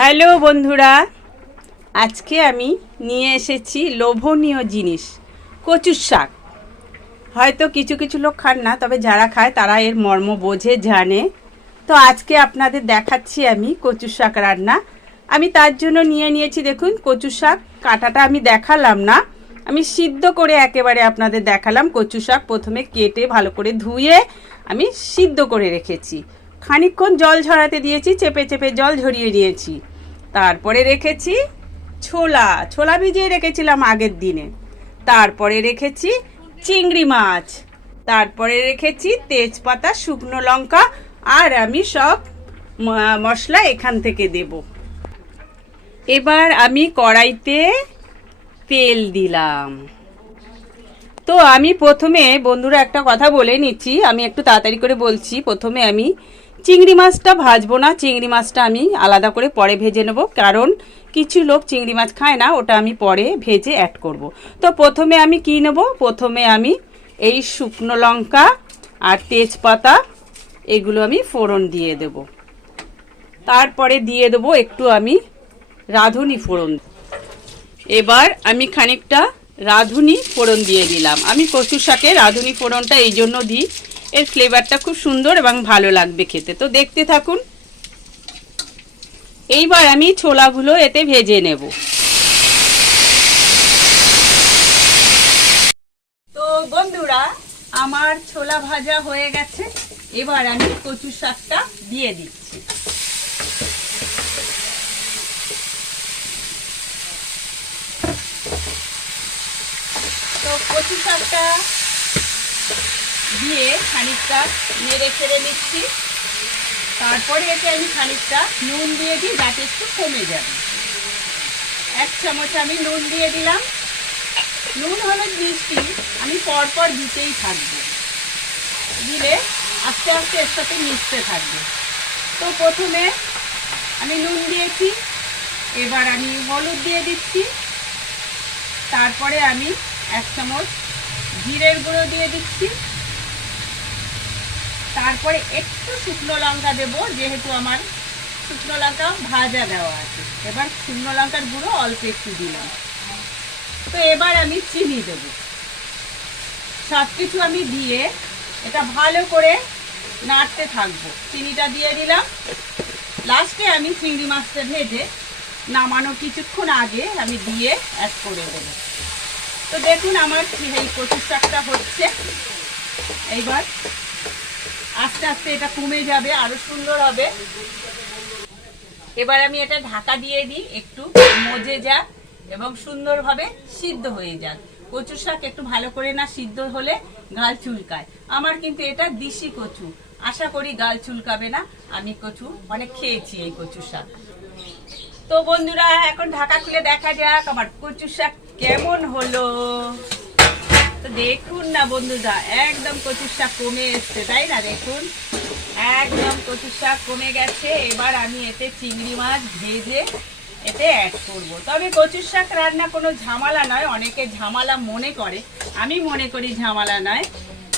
Hello বন্ধুরা, আজকে আমি নিয়ে এসেছি লোভনীয় জিনিস, কচুর শাক। হয়তো কিছু কিছু লোক খান না, তবে যারা খায় তারা এর মর্ম বোঝে, জানে। তো আজকে আপনাদের দেখাচ্ছি আমি কচুর শাক রান্না। আমি তার জন্য নিয়ে নিয়েছি, দেখুন কচুর শাক। কাটাটা আমি দেখালাম না, আমি সিদ্ধ করে একেবারে আপনাদের দেখালাম। কচু শাক প্রথমে কেটে ভালো করে ধুয়ে আমি সিদ্ধ করে রেখেছি। খানিকক্ষণ জল ঝরাতে দিয়েছি, চেপে চেপে জল ঝরিয়ে নিয়েছি। তারপরে রেখেছি ছোলা ভিজিয়ে রেখেছিলাম আগের দিনে। তারপরে রেখেছি চিংড়ি মাছ। তারপরে রেখেছি তেজপাতা, শুকনো লঙ্কা, আর আমি সব মশলা এখান থেকে দেব। এবার আমি কড়াইতে তেল দিলাম। তো আমি প্রথমে বন্ধুরা একটা কথা বলে নিচ্ছি, আমি একটু তাড়াতাড়ি করে বলছি। প্রথমে আমি চিংড়ি মাছটা ভাজবো না, চিংড়ি মাছটা আমি আলাদা করে পরে ভেজে নেব, কারণ কিছু লোক চিংড়ি মাছ খায় না, ওটা আমি পরে ভেজে অ্যাড করব। তো প্রথমে আমি কি নেব, প্রথমে আমি এই শুকনো লঙ্কা আর তেজপাতা এগুলো আমি ফোড়ন দিয়ে দেব। তারপরে দিয়ে দেব একটু আমি রাঁধুনি ফোড়ন। এবার আমি খানিকটা রাঁধুনি ফোড়ন দিয়ে দিলাম। আমি কচু শাকে রাঁধুনি ফোড়নটা এই জন্য দিই, এর ফ্লেভারটা খুব সুন্দর এবং ভালো লাগবে খেতে। তো দেখতে থাকুন। এইবার আমি ছোলাগুলো এতে ভেজে নেব। তো বন্ধুরা, আমার ছোলা ভাজা হয়ে গেছে। এবার আমি কচু শাকটা দিয়ে দিচ্ছি। তো কচু শাকটা দিয়ে খানিকটা নেড়ে ছেড়ে নিচ্ছি। তারপরে এতে আমি খানিকটা নুন দিয়ে দিই, যাতে একটু কমে যাবে। 1 চামচ আমি নুন দিয়ে দিলাম। নুন হলুদ মিষ্টি আমি পরপর দিতেই থাকবো, দিলে আস্তে আস্তে এর সাথে মিশতে থাকবে। তো প্রথমে আমি নুন দিয়েছি, এবার আমি হলুদ দিয়ে দিচ্ছি। তারপরে আমি 1 চামচ জিরের গুঁড়ো দিয়ে দিচ্ছি। তারপরে একটু শুকনো লঙ্কা দেবো, যেহেতু আমার শুকনো লঙ্কা ভাজা দেওয়া আছে। এবার শুকনো লঙ্কার গুঁড়ো অল্প একটু দিলাম। তো এবার আমি চিনি দেব। সব কিছু আমি দিয়ে এটা ভালো করে নাড়তে থাকবো। চিনিটা দিয়ে দিলাম। লাস্টে আমি চিংড়ি মাছটা ভেজে নামানো কিছুক্ষণ আগে আমি দিয়ে অ্যাড করে দেবো। তো দেখুন আমার এই কচু শাকটা হচ্ছে। এইবার আস্তে আস্তে এটা কমে যাবে, আরো সুন্দর হবে। এবার আমি এটা ঢাকা দিয়ে দিই, একটু মজে যাক এবং সুন্দরভাবে সিদ্ধ হয়ে যাক। কচু শাক একটু ভালো করে না সিদ্ধ হলে গাল চুলকায়। আমার কিন্তু এটা দেশি কচু, আশা করি গাল চুলকাবে না। আমি কচু অনেক খেয়েছি এই কচু শাক। তো বন্ধুরা, এখন ঢাকা খুলে দেখা যাক আমার কচু শাক কেমন হলো। তো দেখুন না বন্ধুরা, একদম কচুর শাক কমে এসছে, তাই না? দেখুন একদম কচুর শাক কমে গেছে। এবার আমি এতে চিংড়ি মাছ ভেজে এতে অ্যাড করব। তবে কচুর শাক রান্না কোনো ঝামেলা নয়, অনেকে ঝামেলা মনে করে, আমি মনে করি ঝামেলা নয়।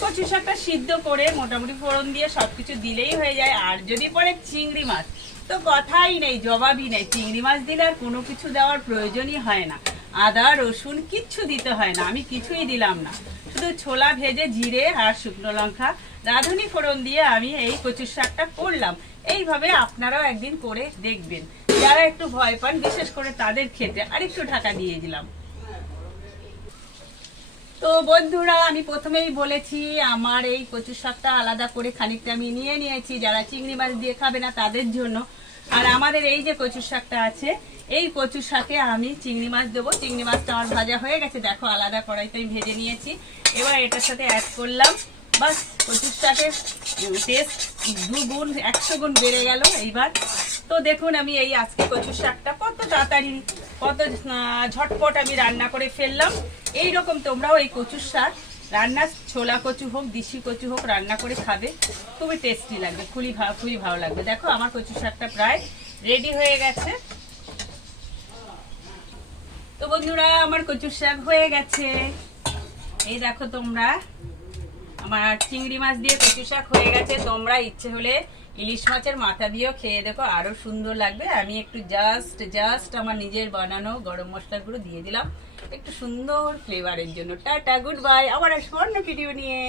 কচু শাকটা সিদ্ধ করে মোটামুটি ফোড়ন দিয়ে সবকিছু দিলেই হয়ে যায়। আর যদি পরে চিংড়ি মাছ, তো কথাই নেই, জবাবই নেই। চিংড়ি মাছ দিলে আর কোনো কিছু দেওয়ার প্রয়োজনই হয় না। আদা রসুন কিচ্ছু দিতে হয় না, আমি কিছুই দিলাম না। শুধু ছোলা ভেজে জিরে আর শুকনো লঙ্কা রাঁধুনি ফোড়ন দিয়ে আমি এই কচুর শাকটা করলাম। এইভাবে আপনারাও একদিন করে দেখবেন। যারা একটু ভয় পান, বিশেষ করে তাদের খেতে আর একটু ঢাকা দিয়ে দিলাম। তো বন্ধুরা, আমি প্রথমেই বলেছি আমার এই কচু শাকটা আলাদা করে খানিকটা আমি নিয়ে নিয়েছি, যারা চিংড়ি মাছ দিয়ে খাবে না তাদের জন্য। আর আমাদের এই যে কচু শাকটা আছে, এই কচু শাকে আমি চিংড়ি মাছ দেবো। চিংড়ি মাছটা আমার ভাজা হয়ে গেছে, দেখো আলাদা কড়াইতে আমি ভেজে নিয়েছি। এবার এটার সাথে অ্যাড করলাম, বাস কচু শাকের টেস্ট 2 গুণ 100 গুণ বেড়ে গেল এইবার। তো দেখুন আমি এই আজকে কচু শাকটা কত তাড়াতাড়ি, কত ঝটপট আমি রান্না করে ফেললাম। এইরকম তোমরাও এই কচুর শাক রান্না, ছোলা কচু হোক দেশি কচু হোক, রান্না করে খাবে, খুবই টেস্টি লাগবে, খুবই ভালো লাগবে। দেখো আমার কচু শাকটা প্রায় রেডি হয়ে গেছে। তো বন্ধুরা, আমার কচুর শাক হয়ে গেছে। এই দেখো তোমরা, আমার চিংড়ি মাছ দিয়ে কচু শাক হয়ে গেছে। তোমরা ইচ্ছে হলে ইলিশ মাছের মাথা দিয়েও খেয়ে দেখো, আরো সুন্দর লাগবে। আমি একটু জাস্ট আমার নিজের বানানো গরম মশলা গুঁড়ো দিয়ে দিলাম একটু সুন্দর ফ্লেভারের জন্য। টাটা, গুড বাই, আবার আসবো অন্য ভিডিও নিয়ে।